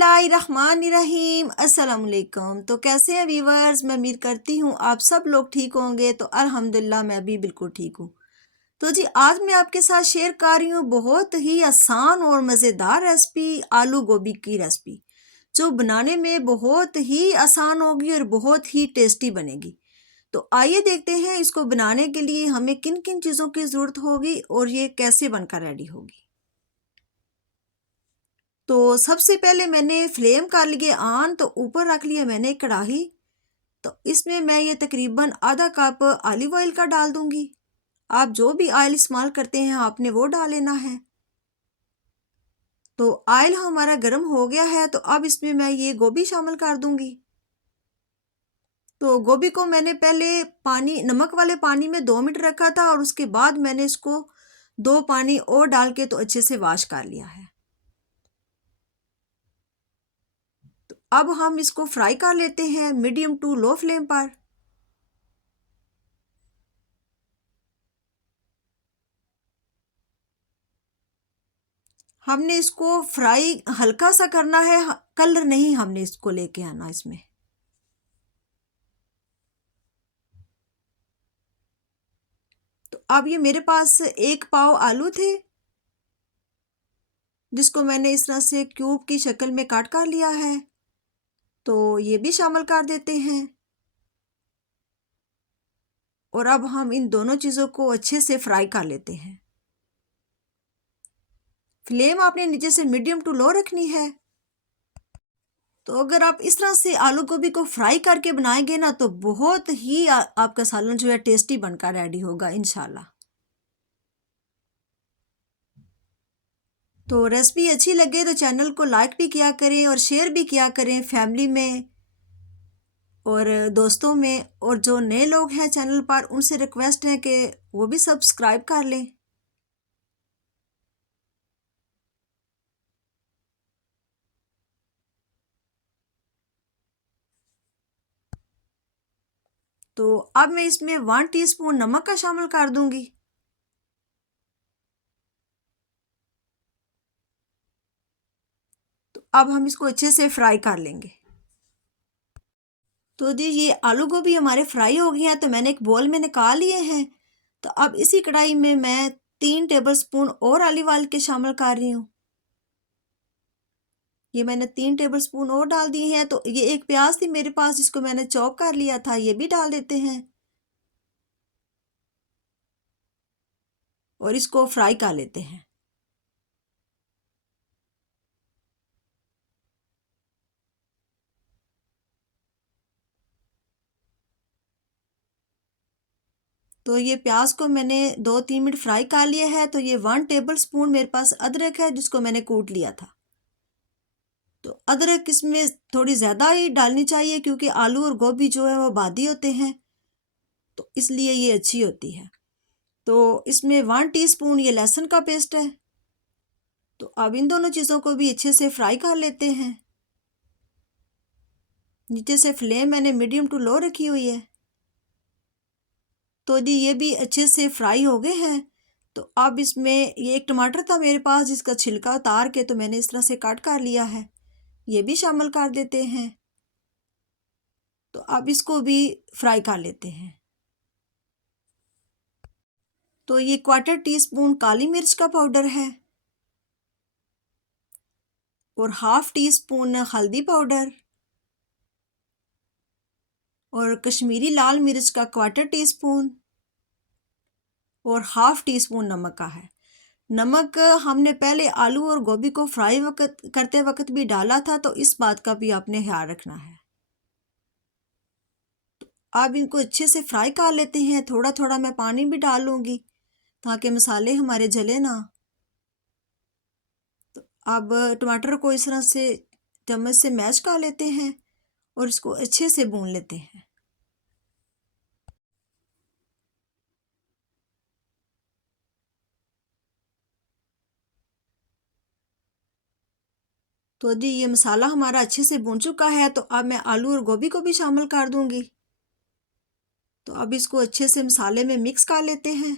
बिस्मिल्लाहिर्रहमानिर्रहीम अस्सलाम वालेकुम। तो कैसे हैं व्यूवर्स, मैं उम्मीद करती हूँ आप सब लोग ठीक होंगे। तो अल्हम्दुलिल्लाह मैं भी बिल्कुल ठीक हूँ। तो जी आज मैं आपके साथ शेयर कर रही हूँ बहुत ही आसान और मज़ेदार रेसिपी, आलू गोभी की रेसिपी, जो बनाने में बहुत ही आसान होगी और बहुत ही टेस्टी बनेगी। तो आइए देखते हैं इसको बनाने के लिए हमें किन किन चीज़ों की ज़रूरत होगी और ये कैसे बनकर रेडी होगी। तो सबसे पहले मैंने फ्लेम कर लिए ऑन, तो ऊपर रख लिया मैंने कढ़ाई। तो इसमें मैं ये तकरीबन आधा कप ऑलिव ऑयल का डाल दूंगी। आप जो भी ऑयल इस्तेमाल करते हैं आपने वो डाल लेना है। तो ऑयल हमारा गर्म हो गया है, तो अब इसमें मैं ये गोभी शामिल कर दूंगी। तो गोभी को मैंने पहले पानी, नमक वाले पानी में 2 मिनट रखा था और उसके बाद मैंने इसको 2 पानी और डाल के तो अच्छे से वॉश कर लिया है। अब हम इसको फ्राई कर लेते हैं मीडियम टू लो फ्लेम पर। हमने इसको फ्राई हल्का सा करना है, कलर नहीं हमने इसको लेके आना इसमें। तो अब ये मेरे पास 1 पाव आलू थे, जिसको मैंने इस तरह से क्यूब की शक्ल में काट कर लिया है। तो ये भी शामिल कर देते हैं। और अब हम इन दोनों चीज़ों को अच्छे से फ्राई कर लेते हैं। फ्लेम आपने नीचे से मीडियम टू लो रखनी है। तो अगर आप इस तरह से आलू गोभी को फ्राई करके बनाएंगे ना, तो बहुत ही आपका सालन जो है टेस्टी बनकर रेडी होगा इंशाल्लाह। तो रेसिपी अच्छी लगे तो चैनल को लाइक भी किया करें और शेयर भी किया करें फैमिली में और दोस्तों में। और जो नए लोग हैं चैनल पर, उनसे रिक्वेस्ट है कि वो भी सब्सक्राइब कर लें। तो अब मैं इसमें 1 टीस्पून नमक का शामिल कर दूंगी। तो अब हम इसको अच्छे से फ्राई कर लेंगे। तो जी ये आलू गोभी हमारे फ्राई हो गए हैं, तो मैंने एक बोल में निकाल लिए हैं। तो अब इसी कढ़ाई में मैं 3 टेबलस्पून और ऑलिव ऑयल के शामिल कर रही हूँ। ये मैंने 3 टेबलस्पून और डाल दिए हैं। तो ये एक प्याज थी मेरे पास, जिसको मैंने चॉप कर लिया था, ये भी डाल देते हैं और इसको फ्राई कर लेते हैं। तो ये प्याज को मैंने 2-3 मिनट फ्राई कर लिया है। तो ये 1 टेबलस्पून मेरे पास अदरक है, जिसको मैंने कूट लिया था। तो अदरक इसमें थोड़ी ज़्यादा ही डालनी चाहिए, क्योंकि आलू और गोभी जो है वो बादी होते हैं, तो इसलिए ये अच्छी होती है। तो इसमें 1 टीस्पून ये लहसुन का पेस्ट है। तो अब इन दोनों चीज़ों को भी अच्छे से फ्राई कर लेते हैं। नीचे से फ्लेम मैंने मीडियम टू लो रखी हुई है। तो जी ये भी अच्छे से फ्राई हो गए हैं। तो अब इसमें ये एक टमाटर था मेरे पास, जिसका छिलका उतार के तो मैंने इस तरह से कट कर लिया है, ये भी शामिल कर देते हैं। तो अब इसको भी फ्राई कर लेते हैं। तो ये 1/4 टीस्पून काली मिर्च का पाउडर है और 1/2 टीस्पून हल्दी पाउडर और कश्मीरी लाल मिर्च का 1/4 टीस्पून और 1/2 टीस्पून नमक का है। नमक हमने पहले आलू और गोभी को फ्राई करते वक्त भी डाला था, तो इस बात का भी आपने ख्याल रखना है। अब इनको अच्छे से फ्राई कर लेते हैं। थोड़ा थोड़ा मैं पानी भी डालूंगी ताकि मसाले हमारे जले ना। तो अब टमाटर को इस तरह से चम्मच से मैश कर लेते हैं और इसको अच्छे से भून लेते हैं। तो जी ये मसाला हमारा अच्छे से भून चुका है। तो अब मैं आलू और गोभी को भी शामिल कर दूंगी। तो अब इसको अच्छे से मसाले में मिक्स कर लेते हैं।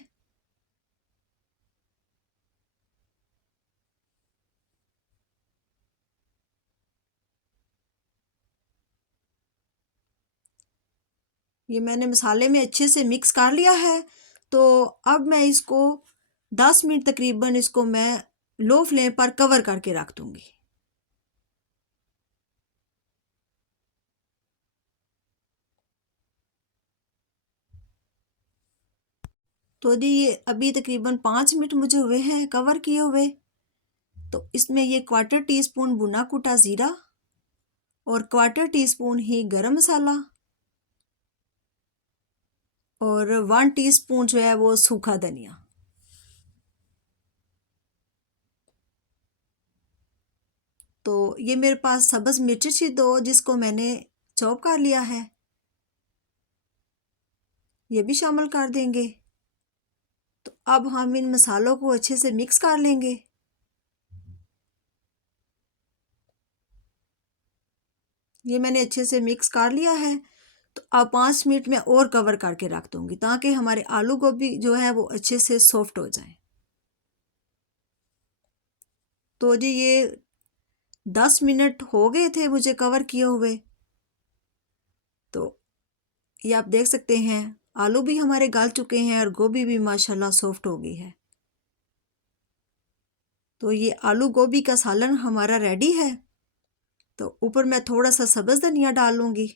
ये मैंने मसाले में अच्छे से मिक्स कर लिया है। तो अब मैं इसको 10 मिनट तकरीबन इसको मैं लो फ्लेम पर कवर करके रख दूँगी। तो जी ये अभी तकरीबन 5 मिनट मुझे हुए हैं कवर किए हुए। तो इसमें ये 1/4 टीस्पून भुना कुटा ज़ीरा और 1/4 टीस्पून ही गरम मसाला और 1 टीस्पून जो है वो सूखा धनिया। तो ये मेरे पास सब्ज़ मिर्च थी 2 जिसको मैंने चॉप कर लिया है, ये भी शामिल कर देंगे। तो अब हम इन मसालों को अच्छे से मिक्स कर लेंगे। ये मैंने अच्छे से मिक्स कर लिया है। तो अब 5 मिनट में और कवर करके रख दूंगी ताकि हमारे आलू गोभी जो है वो अच्छे से सॉफ्ट हो जाए। तो जी ये 10 मिनट हो गए थे मुझे कवर किए हुए। तो ये आप देख सकते हैं आलू भी हमारे गल चुके हैं और गोभी भी माशाल्लाह सॉफ्ट हो गई है। तो ये आलू गोभी का सालन हमारा रेडी है। तो ऊपर मैं थोड़ा सा सब्ज़ धनिया डालूंगी।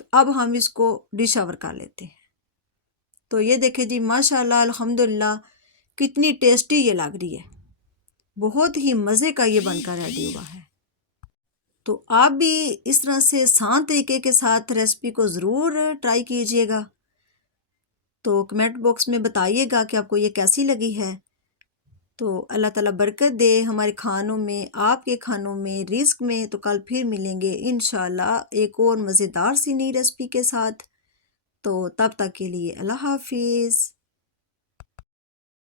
तो अब हम इसको डिश ओवर कर लेते हैं। तो ये देखें जी माशाल्लाह अल्हम्दुलिल्लाह कितनी टेस्टी ये लग रही है, बहुत ही मज़े का ये बनकर रेडी हुआ है। तो आप भी इस तरह से आसान तरीके के साथ रेसिपी को ज़रूर ट्राई कीजिएगा। तो कमेंट बॉक्स में बताइएगा कि आपको ये कैसी लगी है। तो अल्लाह ताला बरकत दे हमारे खानों में, आपके खानों में, रिस्क में। तो कल फिर मिलेंगे इंशाल्लाह एक और मज़ेदार सी नई रेसिपी के साथ। तो तब तक के लिए अल्लाह हाफिज़।